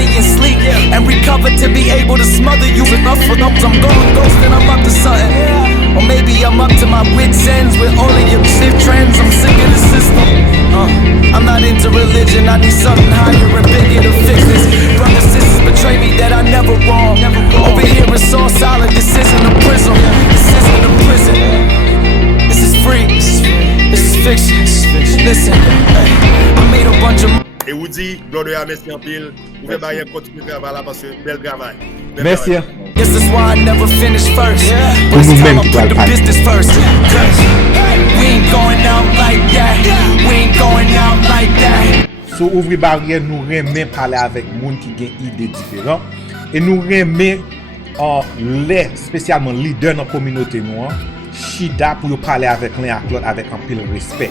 money and sleep, and recover to be able to smother you enough for them. I'm going ghost and I'm up to something. Or maybe I'm up to my wits' ends with all of your shit trends. I'm sick of the system. I'm not into religion, I need something higher and bigger to fix this. Brothers, sisters betray me that I never wrong. Over here it's all solid, this isn't a prison. This isn't a prison. This is free. This is fiction. Listen, I made a bunch of. Et vous dit, Bondye a merci en pile. Ouvribarye continue de travailler là parce que bel travail. Merci. Guess that's why I never finish first. But it's time I put the business first. Cause we ain't going out like that. We ain't going out like that. So Ouvribarye nous remet parler avec moun qui gen idées différentes et nous remet les spécialement leader dans la communauté noire chita pour parler avec l'un avec l'autre avec un pile respect.